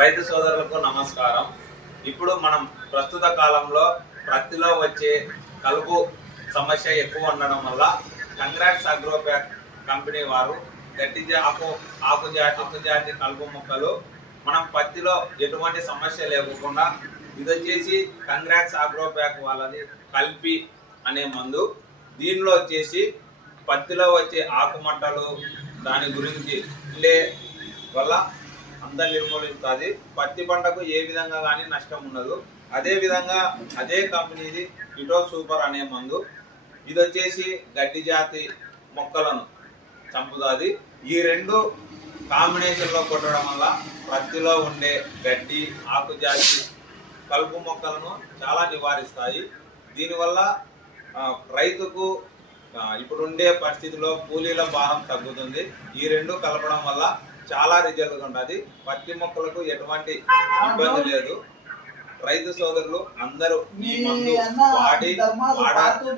రైతు సోదరులకు నమస్కారం. ఇప్పుడు మనం ప్రస్తుత కాలంలో ప్రత్తిలో వచ్చే కలుపు సమస్య ఎక్కువ ఉండడం వల్ల కంగ్రాట్స్ అగ్రోప్యాక్ కంపెనీ వారు గట్టి ఆకుజాతి కలుపు మొక్కలు మనం పత్తిలో ఎటువంటి సమస్య లేకుండా ఇది వచ్చేసి కంగ్రాట్స్ అగ్రోప్యాక్ వాళ్ళది కల్పి అనే మందు. దీనిలో వచ్చేసి పత్తిలో వచ్చే ఆకుమట్టలు దాని గురించి వల్ల అంతా నిర్మూలిస్తుంది. పత్తి పంటకు ఏ విధంగా కానీ నష్టం ఉండదు. అదే విధంగా అదే కంపెనీది ఫిటో సూపర్ అనే మందు. ఇది వచ్చేసి గడ్డి జాతి మొక్కలను చంపుతుంది. ఈ రెండు కాంబినేషన్లో కొట్టడం వల్ల పత్తిలో ఉండే గడ్డి ఆకుజాతి కలుపు మొక్కలను చాలా నివారిస్తాయి. దీనివల్ల రైతుకు ఇప్పుడుండే పరిస్థితిలో కూలీల భారం తగ్గుతుంది. ఈ రెండు కలపడం వల్ల చాలా రిజల్ట్ ఉంటుంది. పత్తి మొక్కలకు ఎటువంటి ఇబ్బంది లేదు. రైతు సోదరులు అందరూ ఈ మందు వాడాలి.